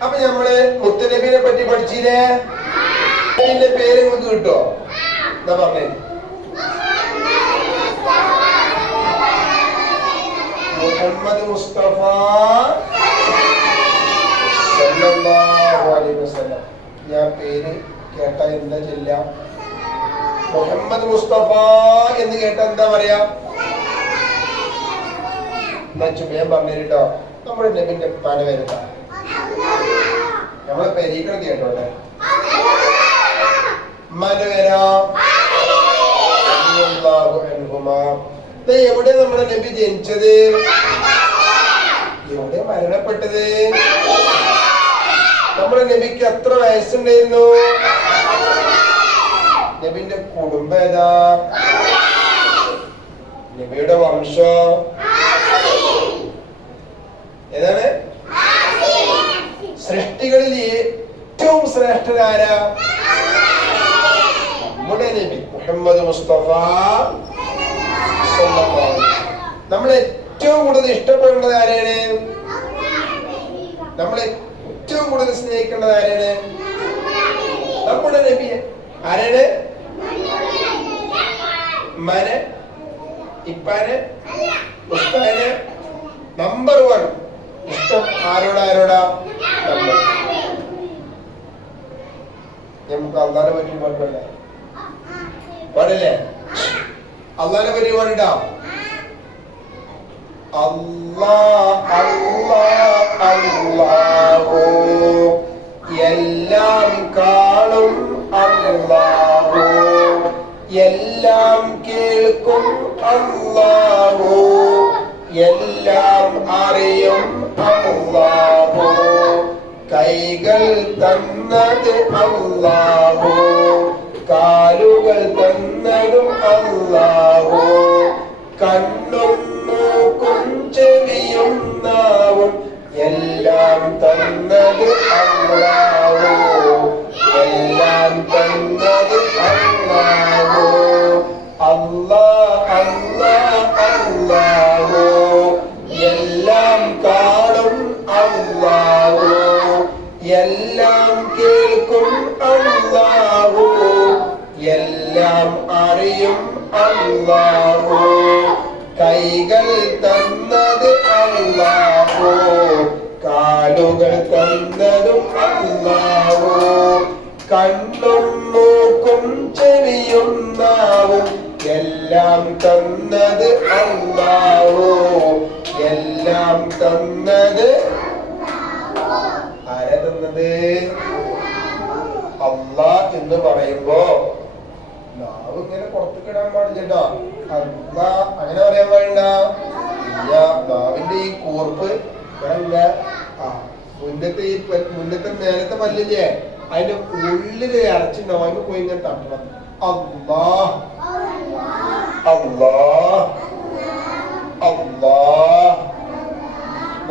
അപ്പൊ നമ്മൾ മുത്തനബിനെ പറ്റി പഠിച്ചില്ലേ അതിന്റെ പേര് നിങ്ങൾക്ക് കിട്ടോ? എന്താ പറഞ്ഞേ. മുഹമ്മദ് മുസ്തഫ ഞാൻ പേര് കേട്ട എന്താ ചെല്ല മുഹമ്മദ് മുസ്തഫ എന്ന് കേട്ട എന്താ പറയാ? എന്നാ ചുമയാൻ പറഞ്ഞിട്ടോ നമ്മുടെ നബിന്റെ പല വരുത്താ നമ്മളെ പരീക്ഷണം കേട്ടോട്ടെ? എവിടെ നമ്മുടെ നബി ജനിച്ചത്? എവിടെ മരണപ്പെട്ടത്? നമ്മുടെ നബിക്ക് എത്ര വയസ്സുണ്ടായിരുന്നു? നബിന്റെ കുടുംബം ഏതാ? നബിയുടെ വംശം? ശ്രേഷ്ഠനാരാ നമ്മുടെ നബി മുഹമ്മദ് മുസ്തഫ നമ്മൾ ഏറ്റവും കൂടുതൽ ഇഷ്ടപ്പെടേണ്ടത് ആരാണ്? നമ്മൾ ഏറ്റവും കൂടുതൽ സ്നേഹിക്കേണ്ടത് ആരാണ്? നമ്മുടെ നബിയെ ആരാണ്? മന ഇപ്പാന് ഉസ്താന് നമ്പർ വൺ ഇഷ്ടം ആരോടാരോടാ ആരോടാ? നമ്മൾ നമുക്ക് അള്ളാനെ പറ്റി പാടില്ലേ പാടില്ലേ? അള്ളാനെ പറ്റി പാടിട്ടാ? അല്ലാ അല്ലാ അല്ലാഹു എല്ലാം കാണും അല്ലാഹു എല്ലാം കേൾക്കും അല്ലാഹു എല്ലാം അറിയും അല്ലാഹു കൈകൾ തന്നത് അല്ലാഹോ? കാലുകൾ തന്നതും അല്ലാഹോ? കണ്ണും മൂക്കും ചെവിയും നാവും എല്ലാം തന്നത് അല്ലാഹു എല്ലാം കേൾക്കും അല്ലാഹു. എല്ലാം അറിയും അല്ലാഹു. കൈകൾ തന്നത് അല്ലാഹു. കാലുകൾ തന്നതും അല്ലാഹു. കണ്ണും മൂക്കും ചെവിയും നാവും എല്ലാം തന്നത് അല്ലാഹു. എല്ലാം തന്നത് ആരാ അല്ല എന്ന് പറയുമ്പോ നാവ് ഇങ്ങനെ പുറത്തേക്ക് പാടില്ലട്ടോ അല്ല അങ്ങനെ പറയാൻ പാടില്ല. ഇല്ല നാവിന്റെ ഈ കൂർപ്പ് ഇവിടെയില്ല ആ മുന്നത്തെ ഈ മുന്നത്തെ മേലത്തെ പല്ലില്ലേ? അതിന്റെ ഉള്ളിൽ അടച്ചിണ്ടാവും അതിന് പോയി ഇങ്ങനെ തട്ടണം. അള്ളാ അള്ളാ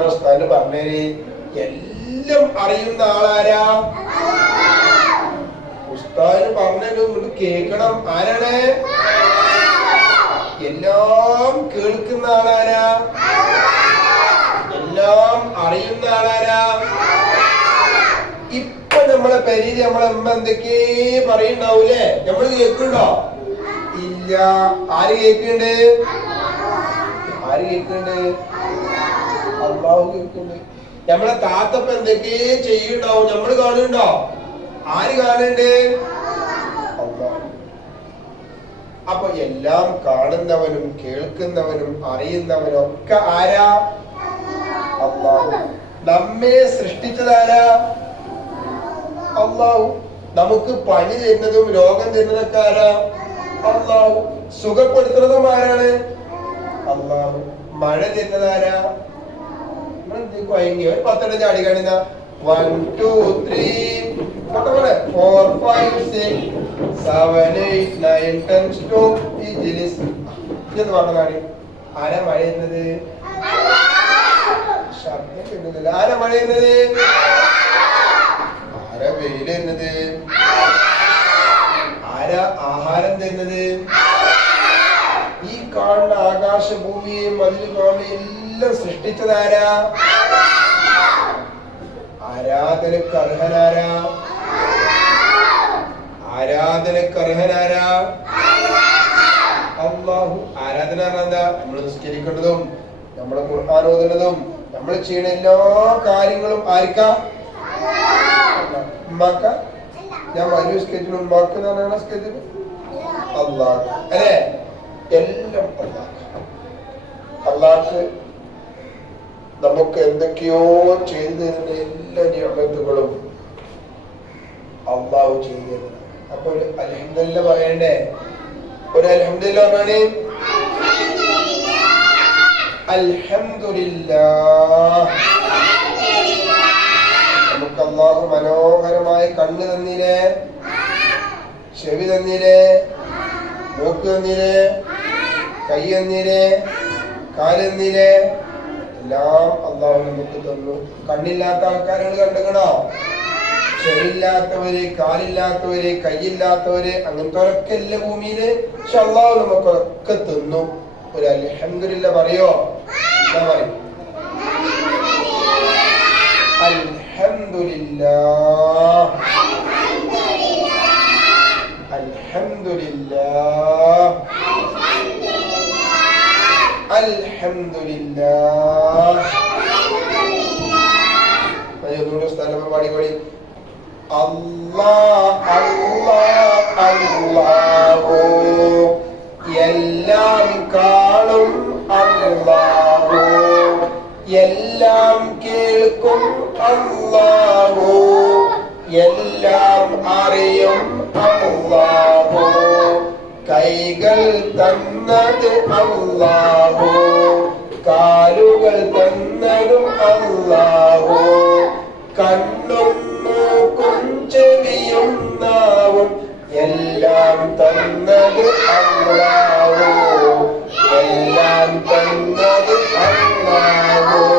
ഉസ്താദിന് പറഞ്ഞേര്? എല്ലാം അറിയുന്ന ആളാരാ? ഉസ്താദിന് പറഞ്ഞു നിങ്ങൾ കേൾക്കണം. ആരാണ്? എല്ലാം കേൾക്കുന്ന ആളാരാ? എല്ലാം അറിയുന്ന ആളാരാ? ഇപ്പൊ നമ്മളെ പരിധി നമ്മളെ അമ്മ എന്തൊക്കെ പറയുണ്ടാവൂലേ നമ്മൾ കേൾക്കുന്നുണ്ടോ? ഇല്ല. ആര് കേൾക്കുന്നുണ്ട്? ആര് കേൾക്കുന്നുണ്ട്? അള്ളാഹു കേൾക്കുന്നുണ്ട്. നമ്മളെ താത്തപ്പ എന്തൊക്കെയേ ചെയ്യുണ്ടാവും നമ്മൾ കാണുന്നുണ്ടോ? ആര് കാണണ്ടേ അപ്പൊ എല്ലാം കാണുന്നവനും കേൾക്കുന്നവനും അറിയുന്നവനും ഒക്കെ ആരാ? അള്ളാഹു. നമ്മെ സൃഷ്ടിച്ചതാരാ? അള്ളാഹു. നമുക്ക് പനി തരുന്നതും രോഗം തരുന്നതൊക്കെ ആരാ? അള്ളാഹു. സുഖപ്പെടുത്തുന്നതും ആരാണ്? അള്ളാഹു. മഴ തരുന്നതാരാ? കൊയങ്ങി ഒരു പത്തെണ്ണം ചാടി കാണിന്ന one two three four five six seven eight nine ten stop ഇജിലിസ് ഇതെന്ന് കാര്യം. ആരാ മഴ ചെയ്യുന്നത്? ശബ്ദം കിട്ടുന്നില്ല ആരാ മഴ ചെയ്യുന്നത്? ആരാ വെയിൽ തരുന്നത്? ആരാ ആഹാരം തരുന്നത്? ഈ കാണുന്ന ആകാശഭൂമിയെയും അതിൽ കാണുന്ന എല്ലാം സൃഷ്ടിച്ചതാരാ ആരാധനക്ക് അർഹനാരാ? ആരാധനക്ക് അർഹനാരാ? അള്ളാഹു ആരാധന എന്താ നമ്മൾ നിസ്കരിക്കേണ്ടതും നമ്മൾ ഖുർആൻ ഓതുന്നതും നമ്മൾ ചെയ്യുന്ന എല്ലാ കാര്യങ്ങളും ആർക്കാ? ഉമ്മാക്ക? ഞാൻ വലിയ സ്കെച്ചിൽ ഉമ്മാക്ക് എന്ന് പറയുന്ന സ്കെച്ചിൽ അള്ളാഹ് അല്ലേ? എല്ലാം അള്ളാഹ് അള്ളാഹ് നമുക്ക് എന്തൊക്കെയോ ചെയ്തു തരുന്ന എല്ലാ ഞാമത്തുകളും അള്ളാഹു ചെയ്തു തരുന്നത് അപ്പൊ ഒരു അലഹമില്ല പറയണ്ടേ? ഒരു അലഹമില്ല പറഞ്ഞാൽ അൽഹംദുലില്ലാ. നമുക്ക് അള്ളാഹു മനോഹരമായി കണ്ണ് തന്നില്ലേ? ചെവി തന്നില്ലേ? മൂക്ക് തന്നില്ലേ? കൈ തന്നില്ലേ? കാൽ തന്നില്ലേ? എല്ലാം അള്ളാഹു നമുക്ക് തന്നു. കണ്ണില്ലാത്ത ആൾക്കാരുകൾ കണ്ടുകണോ ചെവിയില്ലാത്തവര് കാലില്ലാത്തവര് കൈയില്ലാത്തവര് അങ്ങനത്തെ ഇല്ല ഭൂമിയിൽ? പക്ഷെ അള്ളാഹു നമുക്കൊക്കെ തന്നു. ഒരു അലഹമില്ല പറയോ? ഞാൻ പറയും? അൽഹംദുലില്ലാ ഒന്നുകൂടെ സ്ഥലം പാടി പാടി. അല്ലാ അല്ലാ അല്ലാഹു. എല്ലാം കാണും അല്ലാഹു. എല്ലാം കേൾക്കും അല്ലാഹു. എല്ലാം അറിയും അല്ലാഹു. കൈകൾ തന്നത് അല്ലാഹോ. കാലുകൾ തന്നതും അല്ലാഹോ. കണ്ണും മൂക്കും ചെവിയും നാവും എല്ലാം തന്നത് അല്ലാഹോ. എല്ലാം തന്നത് അല്ലാഹോ.